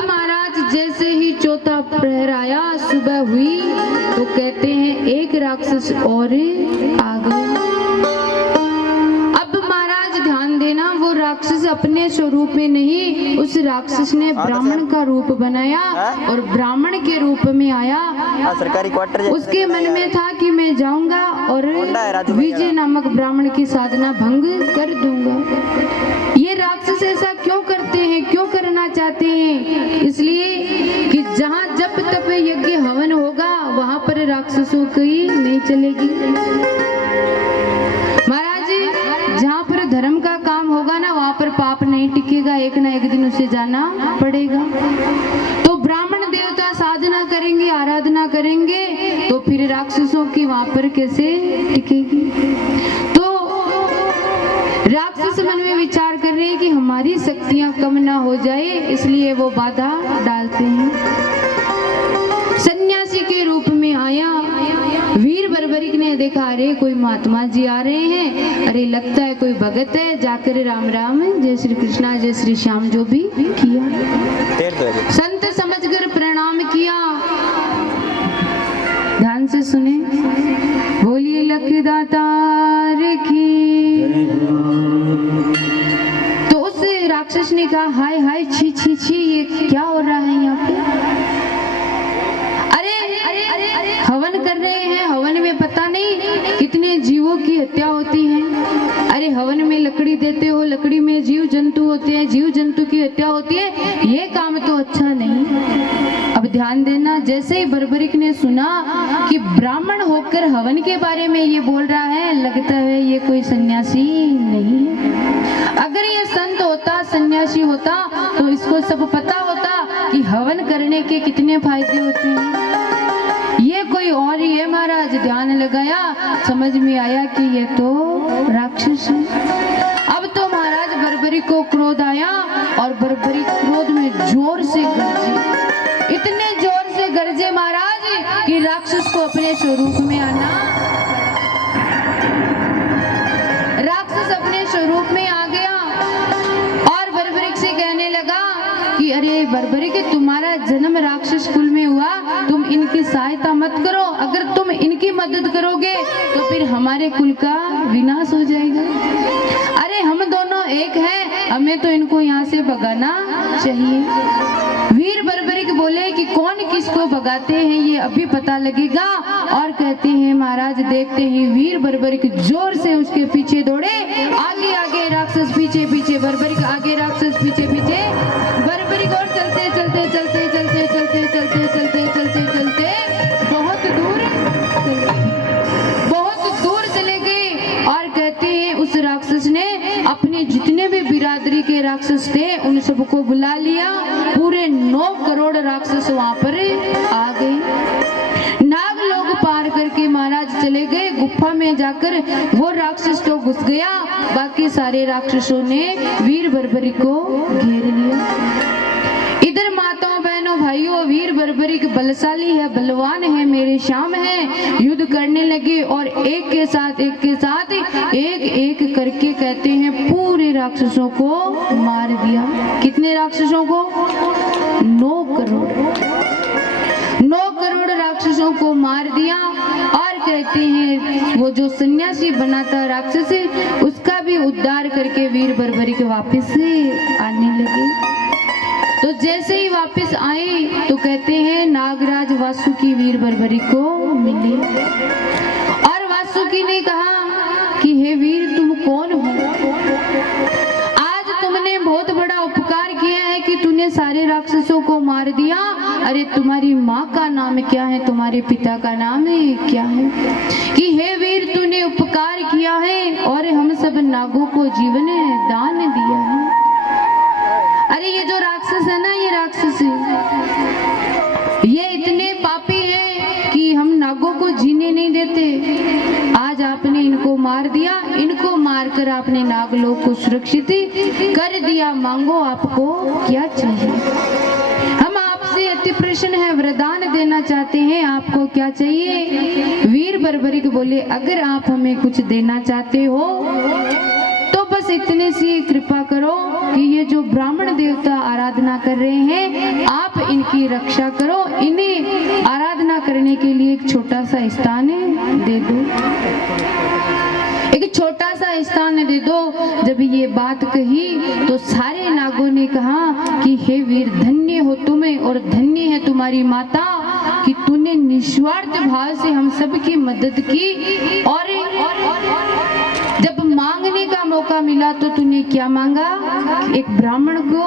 महाराज जैसे ही चौथा प्रहर आया, सुबह हुई, तो कहते हैं एक राक्षस और आ गया। अब महाराज ध्यान देना, वो राक्षस अपने स्वरूप में नहीं, उस राक्षस ने ब्राह्मण का रूप बनाया और ब्राह्मण के रूप में आया। सरकारी क्वार्टर उसके मन में था कि मैं जाऊंगा और विजय नामक ब्राह्मण की साधना भंग कर दूंगा। ये राक्षस ऐसा क्यों करते हैं, क्यों करना चाहते हैं? इसलिए कि जहाँ जप तप यज्ञ हवन होगा वहां पर राक्षसों की नहीं चलेगी। महाराज जहाँ पर धर्म का काम होगा ना, वहां पर पाप नहीं टिकेगा, एक ना एक दिन उसे जाना पड़ेगा। तो ब्राह्मण देवता साधना करेंगे, आराधना करेंगे, तो फिर राक्षसों की वहां पर कैसे टिकेगी? तो राक्षस मन में विचार कर रहे हैं कि हमारी शक्तियां कम ना हो जाए, इसलिए वो बाधा डालते हैं। सन्यासी के रूप में आया, वीर बर्बरिक ने देखा, अरे कोई महात्मा जी आ रहे हैं, अरे लगता है कोई भगत है, जाकर राम राम, जय श्री कृष्णा, जय श्री श्याम जो भी किया। संत समझकर प्रणाम किया। ध्यान से सुने, बोलिए लखदातार की। तो उस राक्षस ने कहा, हाय हाय, छी छी छी, ये क्या हो रहा है यहाँ पे? अरे हवन कर रहे हैं, हवन में पता नहीं कितने जीवों की हत्या होती है। अरे हवन में लकड़ी देते हो, लकड़ी में जीव जंतु होते हैं, जीव जंतु की हत्या होती है, ये काम तो अच्छा नहीं। अब ध्यान देना, जैसे ही बर्बरिक ने सुना कि ब्राह्मण होकर हवन के बारे में ये बोल रहा है, लगता है ये कोई सन्यासी नहीं है। अगर ये संत होता, सन्यासी होता, तो इसको सब पता होता कि हवन करने के कितने फायदे होते हैं। ये कोई और ही है महाराज। ध्यान लगाया, समझ में आया कि ये तो राक्षस है। अब तो महाराज बर्बरिक को क्रोध आया और बर्बरिक क्रोध में जोर से गरजे, इतने जोर से गरजे महाराज कि राक्षस को अपने स्वरूप में आना, राक्षस अपने स्वरूप में आ गया और बर्बरिक से कहने लगा कि अरे बर्बरिक, तुम्हारा जन्म राक्षस कुल में हुआ, तुम इनकी सहायता मत करो, अगर तुम इनकी मदद करोगे तो फिर हमारे कुल का विनाश हो जाएगा। अरे हम दोनों एक हैं, हमें तो इनको यहाँ से भगाना चाहिए। वीर बर्बरिक बोले कि कौन किसको भगाते हैं ये अभी पता लगेगा। और कहते हैं महाराज, देखते ही वीर बर्बरिक जोर से उसके पीछे दौड़े, आगे आगे राक्षस, पीछे पीछे बर्बरिक, आगे राक्षस, पीछे पीछे बर्बरिक, और चलते चलते चलते चलते चलते चलते चलते चलते चलते बहुत दूर चले गए। और कहते हैं उस राक्षस ने अपने जितने भी बिरादरी के राक्षस थे उन सबको बुला लिया। पूरे 9 करोड़ राक्षस वहां पर आ गए। नाग लोग पार करके महाराज चले गए। गुफा में जाकर वो राक्षस तो घुस गया, बाकी सारे राक्षसों ने वीर बर्बरिक को घेर लिया। इधर माताओं बहनों भाइयों, वीर बर्बरिक बलशाली है, बलवान है, मेरे श्याम है, युद्ध करने लगे और एक के साथ एक एक करके कहते हैं पूरे राक्षसों को मार दिया। कितने राक्षसों को? 9 करोड़ राक्षसों को मार दिया। और कहते हैं वो जो सन्यासी बना था राक्षस, उसका भी उद्धार करके वीर बर्बरिक वापस आने लगे। तो जैसे ही वापस आए तो कहते हैं नागराज वासुकी वीर बर्बरिक को मिले और वासुकी ने कहा कि हे वीर, तुम कौन हो? आज तुमने बहुत बड़ा उपकार किया है कि तूने सारे राक्षसों को मार दिया। अरे तुम्हारी माँ का नाम क्या है, तुम्हारे पिता का नाम क्या है? कि हे वीर, तूने उपकार किया है और हम सब नागों को जीवन दान दिया है। अरे ये जो राक्षस है ना, ये राक्षस है, ये इतने पापी हैं कि हम नागों को जीने नहीं देते। आज आपने इनको मार दिया, इनको मारकर आपने नागलोक को सुरक्षित कर दिया। मांगो, आपको क्या चाहिए? हम आपसे अति प्रसन्न है, वरदान देना चाहते हैं, आपको क्या चाहिए? वीर बर्बरिक बोले, अगर आप हमें कुछ देना चाहते हो तो बस बस इतने सी कृपा करो कि ये जो ब्राह्मण देवता आराधना कर रहे हैं आप इनकी रक्षा करो, इन्हें आराधना करने के लिए एक छोटा सा स्थान दे दो, एक छोटा सा स्थान दे दो। जब ये बात कही तो सारे नागों ने कहा कि हे वीर, धन्य हो तुम्हें और धन्य है तुम्हारी माता कि तूने निस्वार्थ भाव से हम सब की मदद की, और जब मांगने का मौका मिला तो तूने क्या मांगा? एक ब्राह्मण को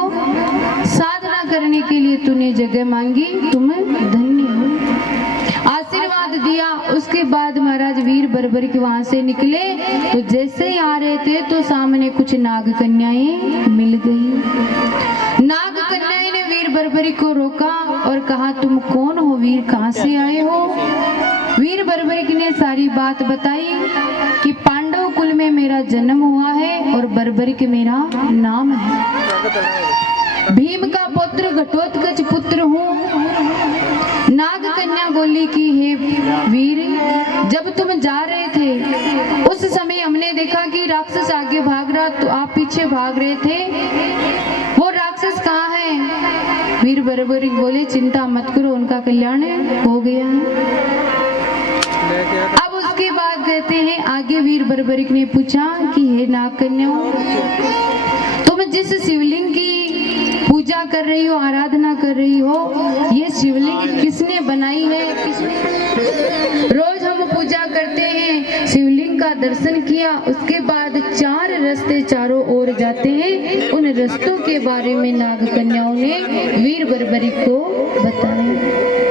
साधना करने के लिए तूने जगह मांगी, तुम्हें धन्य हो, आशीर्वाद दिया। उसके बाद महाराज वीर बर्बरिक वहां से निकले तो जैसे ही आ रहे थे तो सामने कुछ नाग कन्याएं मिल गई। नाग कन्याएं ने वीर बर्बरिक को रोका और कहा, तुम कौन हो वीर, कहां से आए हो? वीर बर्बरिक ने सारी बात बताई कि पांडव कुल में मेरा जन्म हुआ है और बर्बरिक मेरा नाम है, भीम का पुत्र घटोत्कच पुत्र हूँ। नाग कन्या बोली कि हे वीर, जब तुम जा रहे थे उस समय हमने देखा कि राक्षस आगे भाग रहा तो आप पीछे भाग रहे थे, वो राक्षस कहाँ है? वीर बर्बरिक बोले, चिंता मत करो, उनका कल्याण हो गया है। अब उसके बाद कहते हैं आगे वीर बर्बरिक ने पूछा कि हे नाग कन्याओं, तुम जिस शिवलिंग की पूजा कर रही हो, आराधना कर रही हो, ये शिवलिंग किसने बनाई है? रोज हम पूजा करते हैं, शिवलिंग का दर्शन किया, उसके बाद 4 रास्ते चारों ओर जाते हैं। उन रास्तों के बारे में नाग कन्याओं ने वीर बर्बरिक को बताया।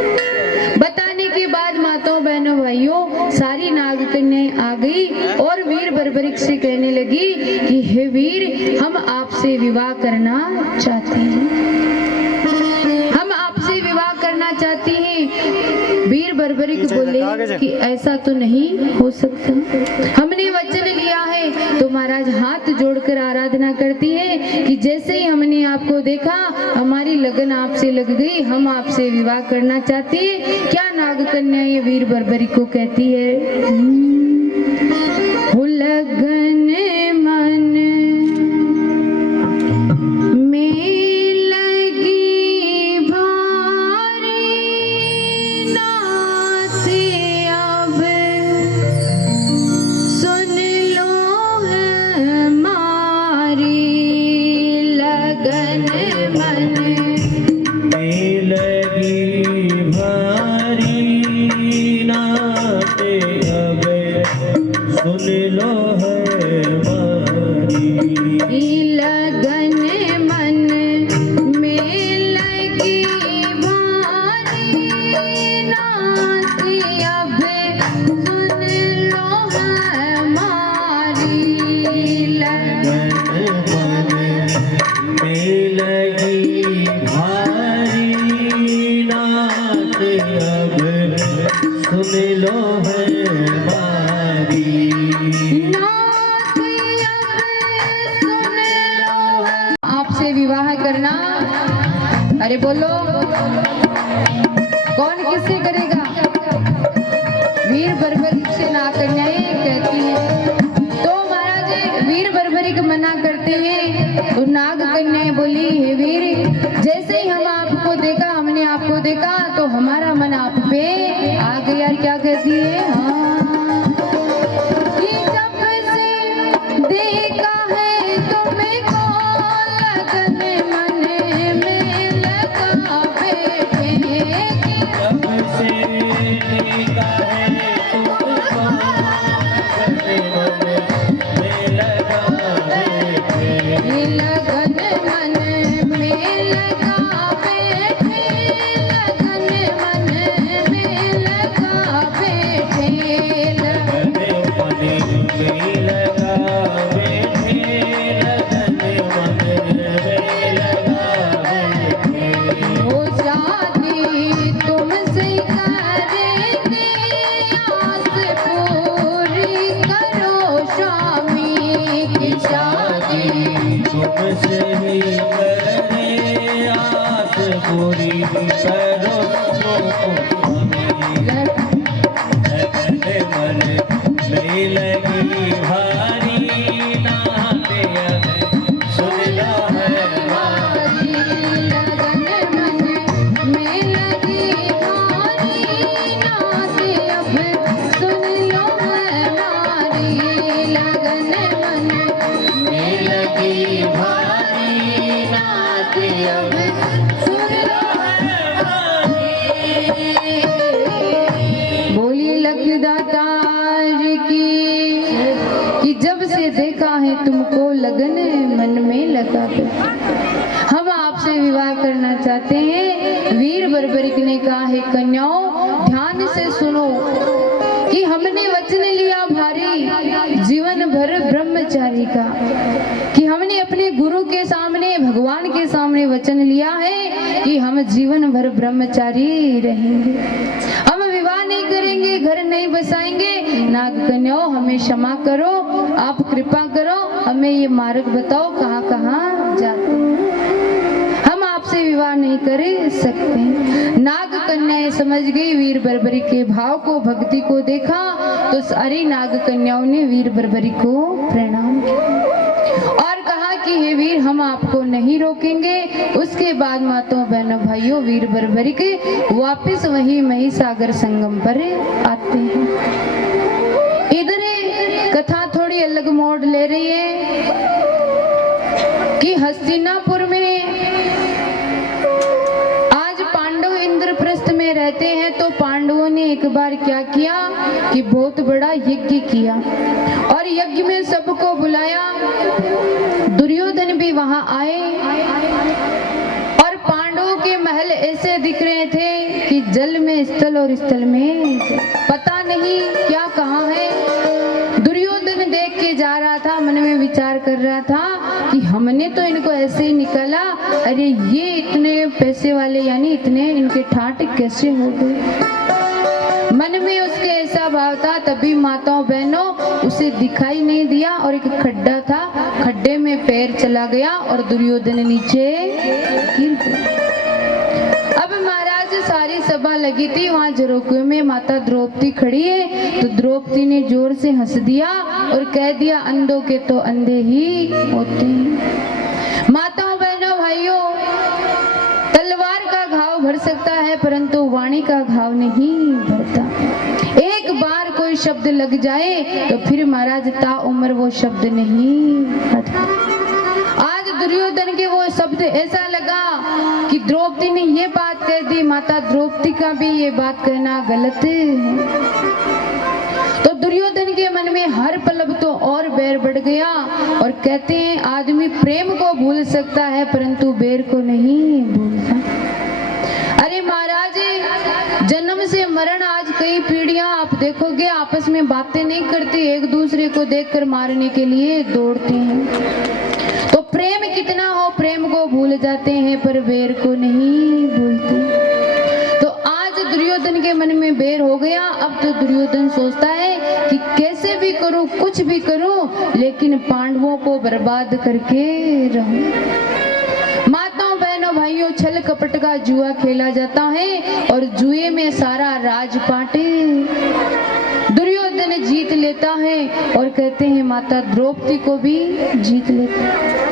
बताने के बाद माताओं बहनों भाइयों सारी नाग कन्याएं आ गई और वीर बर्बरिक से कहने लगी कि हे वीर, हम आपसे विवाह करना चाहते हैं, हम आपसे विवाह करना चाहती हैं। वीर बर्बरिक बोले कि ऐसा तो नहीं हो सकता, हमने वचन लिया है। तो महाराज हाथ जोड़कर आराधना करती है कि जैसे ही हमने आपको देखा हमारी लगन आपसे लग गई, हम आपसे विवाह करना चाहती है। क्या नाग कन्या ये वीर बर्बरिक को कहती है? लगन मन आपसे विवाह करना, अरे बोलो कौन किससे करेगा? वीर बर्बरिक से नाग कन्याएं कहती है। तो महाराज वीर बर्बरिक मना करते हैं तो नाग कन्याएं बोली, हे वीर, जैसे ही हम आपको देखा, हमने आपको देखा तो हमारा मन आप पे आ गया। यार क्या कहती है? हाँ, लगी भारी नाते अब सुन लो हमारे। बोलिए लखदातार की कि जब से देखा है तुमको लगन मन में लगा। हम आपसे विवाह करना चाहते हैं। वीर बर्बरिक ने कहा है कन्याओं ध्यान से सुनो कि हमने वचन लिया भारी जीवन भर ब्रह्मचारी का, कि हमने अपने गुरु के सामने भगवान के सामने वचन लिया है कि हम जीवन भर ब्रह्मचारी रहेंगे, हम विवाह नहीं करेंगे, घर नहीं बसाएंगे। नाग कन्याओं हमें क्षमा करो, आप कृपा करो, हमें ये मार्ग बताओ कहाँ कहाँ जाते हैं, हम आपसे विवाह नहीं कर सकते। नाग कन्याएं समझ गई वीर बर्बरी के भाव को, भक्ति को देखा तो सारी नाग कन्याओं ने वीर बर्बरी को प्रणाम किया और कहा कि हे वीर हम आपको नहीं रोकेंगे। उसके बाद माताओं बहनों भाइयों वीर बर्बरी के वापिस वही महिसागर संगम पर आते हैं। इधर कथा थोड़ी अलग मोड़ ले रही है कि हस्तिनापुर में इंद्रप्रस्थ में रहते हैं तो पांडवों ने एक बार क्या किया कि बहुत बड़ा यज्ञ किया और यज्ञ में सबको बुलाया। दुर्योधन भी वहां आए और पांडवों के महल ऐसे दिख रहे थे कि जल में स्थल और स्थल में पता नहीं क्या कहाँ है। दुर्योधन देख के जा रहा था, मन में विचार कर रहा था कि हमने तो इनको ऐसे ही निकाला, अरे ये इतने पैसे वाले यानी इतने इनके ठाट कैसे हो गए। मन में उसके ऐसा भाव था। तभी माताओं बहनों उसे दिखाई नहीं दिया और एक खड्डा था, खड्डे में पैर चला गया और दुर्योधन नीचे गिर गया। अब महाराज सारी सभा लगी थी, वहां झरोखे में माता द्रौपदी खड़ी है तो द्रौपदी ने जोर से हंस दिया और कह दिया अंधों के तो अंधे ही होते हैं। माताओं बहनों भाइयों तलवार का घाव भर सकता है परंतु वाणी का घाव नहीं भरता। एक बार कोई शब्द लग जाए तो फिर महाराज ताउम्र वो शब्द नहीं हटता। आज दुर्योधन के वो शब्द ऐसा लगा कि द्रौपदी ने ये बात कह दी, माता द्रौपदी का भी ये बात कहना गलत है। तो दुर्योधन के मन में हर पल तो और बैर बढ़ गया और कहते हैं आदमी प्रेम को भूल सकता है परंतु बैर को नहीं भूलता। अरे महाराज जन्म से मरण आज कई पीढ़ियां आप देखोगे आपस में बातें नहीं करती, एक दूसरे को देखकर मारने के लिए दौड़ते हैं। तो प्रेम कितना हो प्रेम को भूल जाते हैं पर बैर को नहीं भूलते। तो आज दुर्योधन के मन में बैर हो गया। अब तो दुर्योधन सोचता है कि कैसे भी करूं कुछ भी करूं लेकिन पांडवों को बर्बाद करके रहूं। माताओं बहनों भाइयों छल कपट का जुआ खेला जाता है और जुए में सारा राजपाट दुर्योधन जीत लेता है और कहते हैं माता द्रौपदी को भी जीत लेता है।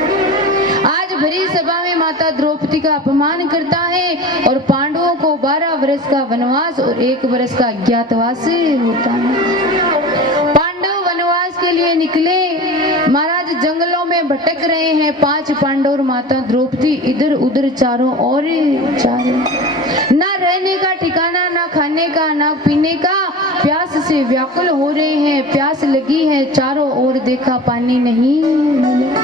आज भरी सभा में माता द्रौपदी का अपमान करता है और पांडवों को 12 वर्ष का वनवास और 1 वर्ष का अज्ञातवास होता है। पांडव वनवास के लिए निकले, महाराज जंगलों में भटक रहे हैं। 5 पांडव और माता द्रौपदी इधर उधर चारों ओर जा रहे, ना रहने का ठिकाना, ना खाने का, ना पीने का, प्यास से व्याकुल हो रहे हैं। प्यास लगी है, चारों ओर देखा पानी नहीं मिला,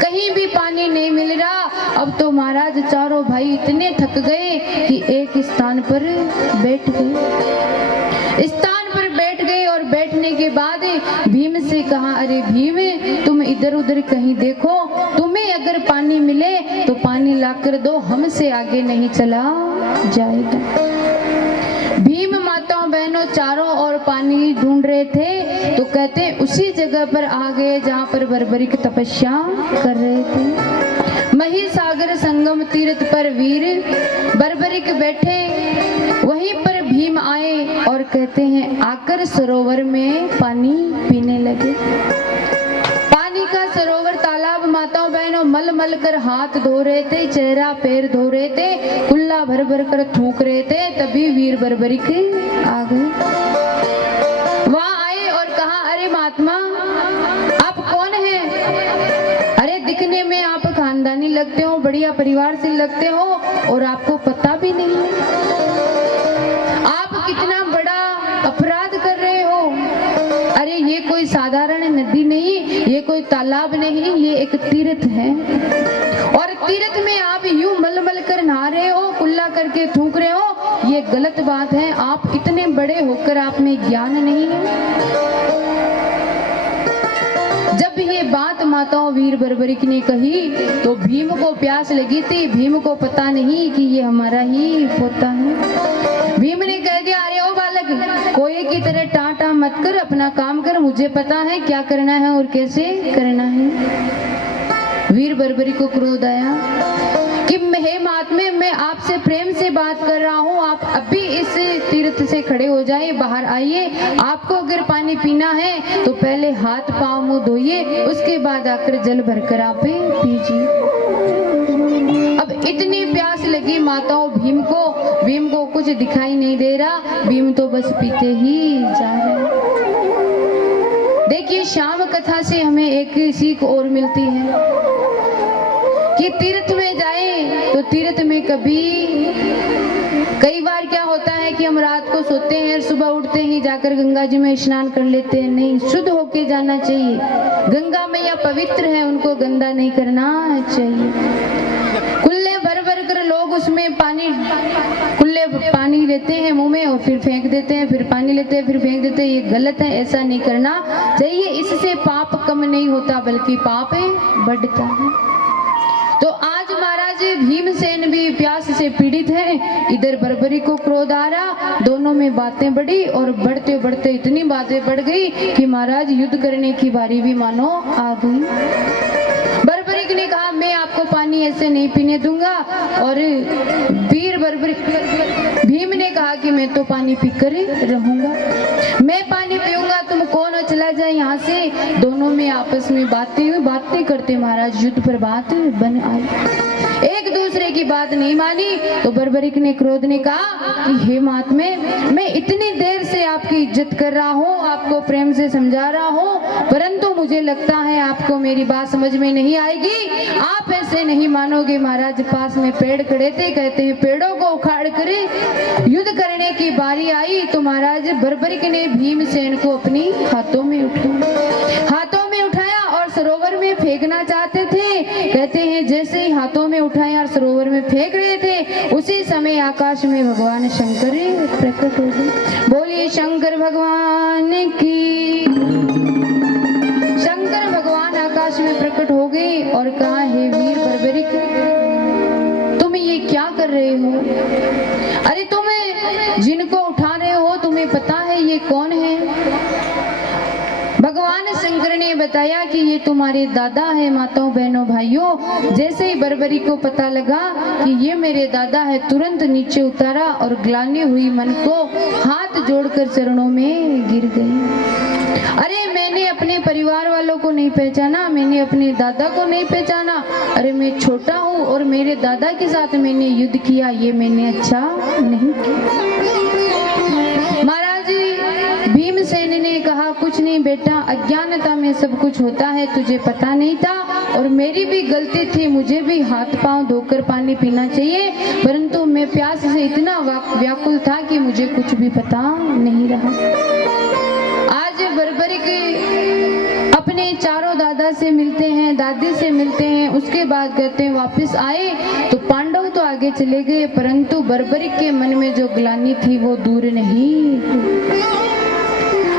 कहीं भी पानी नहीं मिल रहा। अब तो महाराज चारों भाई इतने थक गए कि एक स्थान पर बैठ गए। स्थान पर बैठ गए और बैठने के बाद भीम से कहा अरे भीम तुम इधर उधर कहीं देखो, तुम्हें अगर पानी मिले तो पानी लाकर दो, हमसे आगे नहीं चला जाएगा। भीम माताओं बहनों चारों ओर पानी ढूंढ रहे थे तो कहते उसी जगह पर आ गए जहाँ पर बर्बरिक तपस्या कर रहे थे। महिसागर संगम तीर्थ पर वीर बर्बरिक बैठे, वहीं पर भीम आए और कहते हैं आकर सरोवर में पानी पीने लगे। पानी का सरोवर तालाब माताओं बहनों मल मल कर हाथ धो रहे थे, चेहरा पैर धो रहे थे, कुल्ला भर भर कर थूक रहे थे। तभी वीर बर्बरिक आ गए, वहां आए और कहा अरे महात्मा आप कौन हैं? अरे दिखने में आप खानदानी लगते हो, बढ़िया परिवार से लगते हो और आपको पता भी नहीं है आप कितना बड़ा अपराध कर रहे हो। अरे ये कोई साधारण नदी नहीं, ये कोई तालाब नहीं, ये एक तीर्थ है और तीर्थ में आप यूं मलमल कर नहा रहे हो, कुल्ला करके थूक रहे हो, ये गलत बात है। आप इतने बड़े होकर आप में ज्ञान नहीं है। जब ये बात माताओं वीर बर्बरिक ने कही तो भीम को प्यास लगी थी। भीम को पता नहीं कि ये हमारा ही पोता है। भीम ने कह दिया, अरे ओ बालक, कोई की तरह टाटा मत कर, अपना काम कर, मुझे पता है क्या करना है और कैसे करना है। वीर बर्बरिक को क्रोध आया कि हे महात्मे, मैं आपसे प्रेम से बात कर रहा हूँ, आप अभी इस तीर्थ से खड़े हो जाइए, बाहर आइए। आपको अगर पानी पीना है तो पहले हाथ पांव मुंह धोइए, उसके बाद आकर जल भरकर आप पीजिए। अब इतनी प्यास लगी माताओं भीम को कुछ दिखाई नहीं दे रहा, भीम तो बस पीते ही जा रहे। देखिए, श्याम कथा से हमें एक सीख और मिलती है कि तीर्थ में जाए तो तीर्थ में कई बार क्या होता है कि हम रात को सोते हैं और सुबह उठते ही जाकर गंगा जी में स्नान कर लेते हैं। नहीं, शुद्ध होके जाना चाहिए। गंगा मैया पवित्र है, उनको गंदा नहीं करना चाहिए। कुल्ले भर भर कर लोग उसमें पानी लेते हैं मुंह में और फिर फेंक देते हैं, फिर पानी लेते हैं, फिर फेंक देते हैं। ये गलत है, ऐसा नहीं करना चाहिए। इससे पाप कम नहीं होता बल्कि पाप बढ़ता है। तो आज महाराज भीमसेन भी प्यास से पीड़ित है, इधर बर्बरिक को क्रोध आ रहा, दोनों में बातें बढ़ी और बढ़ते बढ़ते इतनी बातें बढ़ गई कि महाराज युद्ध करने की बारी भी मानो आ गई। बर्बरिक ने कहा, मैं आपको पानी ऐसे नहीं पीने दूंगा, और भीम ने कहा कि मैं तो पानी पीकर रहूंगा, मैं पानी पीऊंगा, तुम कौन हो, चला जाए यहाँ से। दोनों में आपस में बातें करते महाराज युद्ध पर बात बन आई। एक दूसरे की बात नहीं मानी तो बर्बरिक ने क्रोध ने कहा कि हे महात्मे, मैं इतनी देर से आपकी इज्जत कर रहा हूँ, आपको प्रेम से समझा रहा हूँ, परंतु मुझे लगता है आपको मेरी बात समझ में नहीं आएगी। आप ऐसे नहीं मानोगे। महाराज पास में पेड़ खड़े थे, कहते हैं पेड़ों को उखाड़ कर युद्ध करने की बारी आई तो महाराज बर्बरिक ने भीमसेन को अपनी हाथों में उठाया और सरोवर में फेंकना चाहते थे। कहते हैं जैसे ही हाथों में उठाया और सरोवर में फेंक रहे थे, उसी समय आकाश में भगवान शंकर प्रकट हो गए। बोलिए शंकर भगवान की। शंकर भगवान आकाश में प्रकट हो गए और कहा, हे वीर बर्बरिक, तुम ये क्या कर रहे हो? अरे तुम जिनको उठा रहे हो तुम्हें पता है ये कौन है? भगवान शंकर ने बताया कि ये तुम्हारे दादा है। माताओं बहनों भाइयों, जैसे ही बर्बरिक को पता लगा कि ये मेरे दादा है, तुरंत नीचे उतारा और ग्लानि हुई मन को हाथ जोड़कर चरणों में गिर गई। अरे मैंने अपने परिवार वालों को नहीं पहचाना, मैंने अपने दादा को नहीं पहचाना। अरे मैं छोटा हूँ और मेरे दादा के साथ मैंने युद्ध किया, ये मैंने अच्छा नहीं किया। महाराज भीमसेन ने कहा, कुछ नहीं बेटा, अज्ञानता में सब कुछ होता है, तुझे पता नहीं था और मेरी भी गलती थी, मुझे भी हाथ पांव धोकर पानी पीना चाहिए, परंतु मैं प्यास से इतना व्याकुल था कि मुझे कुछ भी पता नहीं रहा। आज बर्बरिक अपने चारों दादा से मिलते हैं, दादी से मिलते हैं, उसके बाद कहते हैं वापस आए तो पांडव तो आगे चले गए, परंतु बर्बरिक के मन में जो ग्लानि थी वो दूर नहीं।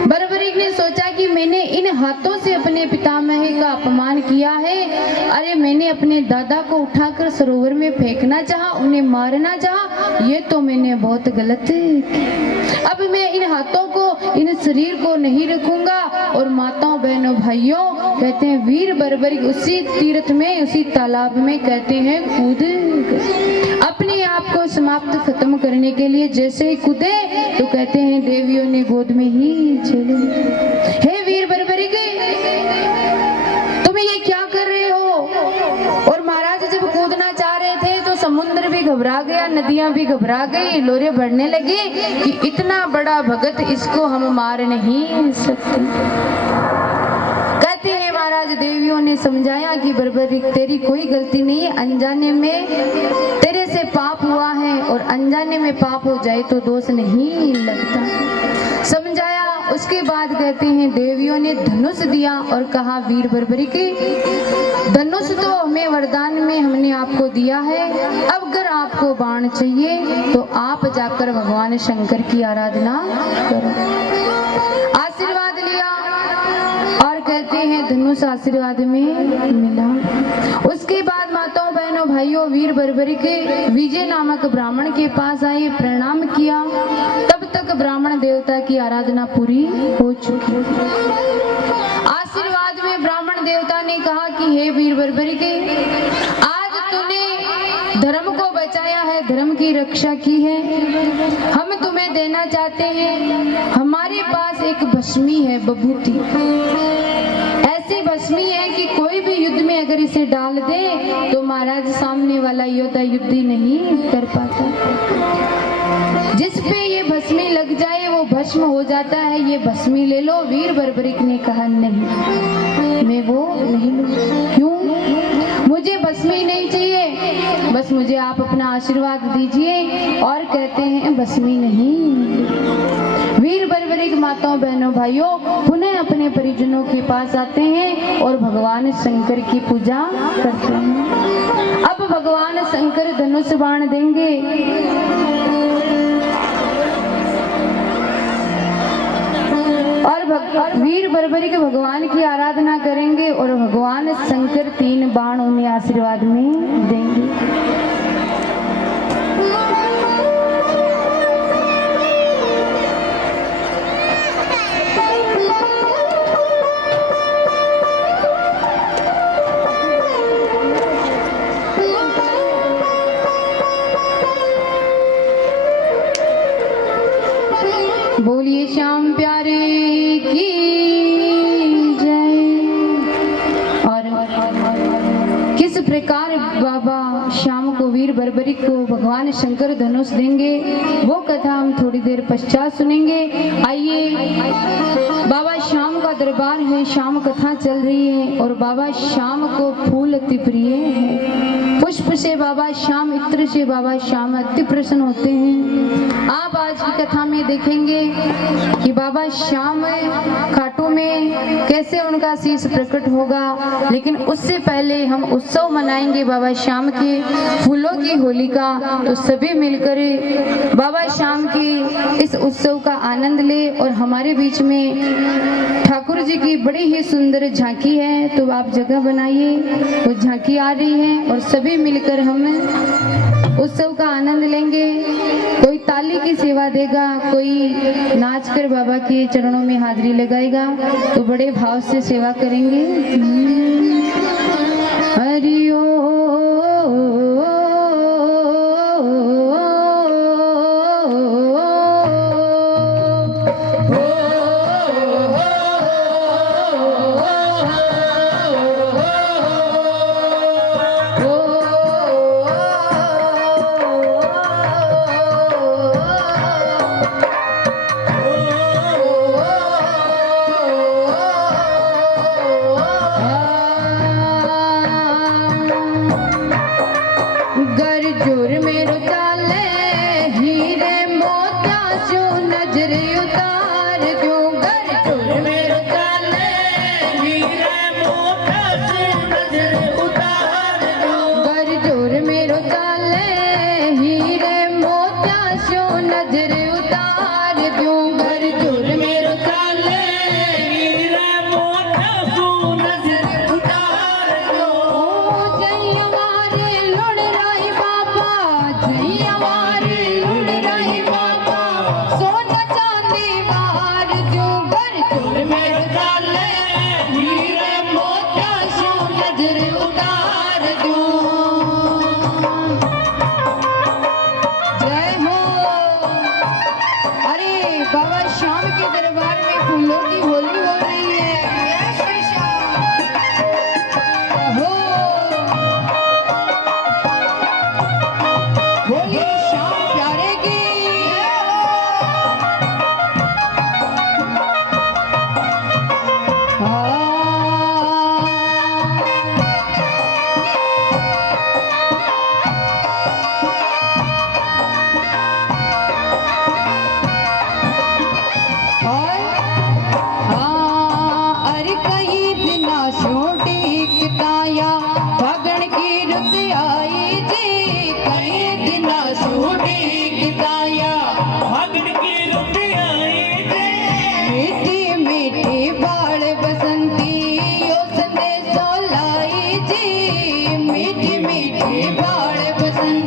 बर्बरिक ने सोचा कि मैंने इन हाथों से अपने पितामह का अपमान किया है। अरे मैंने अपने दादा को उठाकर सरोवर में फेंकना चाहा, उन्हें मारना चाहा, ये तो मैंने बहुत गलत किया। अब मैं इन हाथों को, इन शरीर को नहीं रखूंगा। और माताओं बहनों भाइयों, कहते हैं वीर बर्बरिक उसी तीर्थ में, उसी तालाब में कहते हैं कूद अपने आप को समाप्त खत्म करने के लिए। जैसे ही कूदे तो कहते हैं देवियों ने गोद में ही चले। हे वीर बर्बरिक, तुम ये क्या कर रहे हो? और महाराज जब कूदना चाह रहे थे तो समुद्र भी घबरा गया, नदियां भी घबरा गई, लोरे बढ़ने लगे कि इतना बड़ा भगत, इसको हम मार नहीं सकते। कहते हैं महाराज महाराज देवियों ने समझाया कि बर्बरी तेरी कोई गलती नहीं है, अनजाने में तेरे से पाप हुआ है और अनजाने में पाप हो जाए तो दोष नहीं लगता। समझाया। उसके बाद कहते हैं देवियों ने धनुष दिया और कहा वीर बर्बरी के धनुष तो हमें वरदान में हमने आपको दिया है, अब अगर आपको बाण चाहिए तो आप जाकर भगवान शंकर की आराधना करो। आशीर्वाद लिया और कहते हैं धनुष आशीर्वाद में मिला। उसके बाद माताओं बहनों भाइयों वीर बर्बरी के विजय नामक ब्राह्मण के पास आए, प्रणाम किया। तब तक ब्राह्मण देवता की आराधना पूरी हो चुकी। आशीर्वाद में ब्राह्मण देवता ने कहा कि हे वीर बर्बरी के आज तूने धर्म को बचाया है, धर्म की रक्षा की है, हम तुम्हें देना चाहते हैं। हमारे पास एक भस्मी है, बभूति ऐसी भस्मी है कि कोई भी युद्ध में अगर इसे डाल दे तो महाराज सामने वाला योद्धा युद्ध ही नहीं कर पाता। जिस पे ये भस्मी लग जाए वो भस्म हो जाता है, ये भस्मी ले लो। वीर बर्बरिक ने कहा नहीं, मैं वो नहीं लूं। क्यों? मुझे भस्मी नहीं चाहिए, बस मुझे आप अपना आशीर्वाद दीजिए। और कहते हैं भस्मी नहीं। वीर बर्बरिक माताओं बहनों भाइयों पुनः अपने परिजनों के पास आते हैं और भगवान शंकर की पूजा करते हैं। अब भगवान शंकर धनुष बाण देंगे। और वीर बर्बरी के भगवान की आराधना करेंगे और भगवान शंकर 3 बाण उन्हें आशीर्वाद में देंगे। बोलिए श्याम प्यारे की जय। और किस प्रकार बाबा श्याम को वीर बर्बरिक को भगवान शंकर धनुष देंगे वो कथा हम थोड़ी देर पश्चात सुनेंगे। आइए, बाबा श्याम का दरबार है, श्याम कथा चल रही है और बाबा श्याम को फूल अति प्रिय है। पुष्प से बाबा श्याम, इत्र से बाबा श्याम अति प्रसन्न होते हैं। आप आज की कथा में देखेंगे कि बाबा श्याम खाटू में कैसे उनका शीश प्रकट होगा, लेकिन उससे पहले हम उत्सव मनाएंगे बाबा श्याम के फूलों की होली का। तो सभी मिलकर बाबा श्याम की इस उत्सव का आनंद ले। और हमारे बीच में ठाकुर जी की बड़ी ही सुंदर झांकी है, तो आप जगह बनाइए, वो झांकी आ रही है और सभी मिलकर हम उत्सव का आनंद लेंगे। कोई ताली की सेवा देगा, कोई नाचकर बाबा के चरणों में हाजिरी लगाएगा, तो बड़े भाव से सेवा करेंगे। हरि ओम।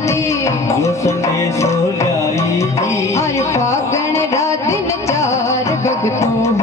थी, जो संदेशो लाई थी। और फागण रात दिन 4 भगतों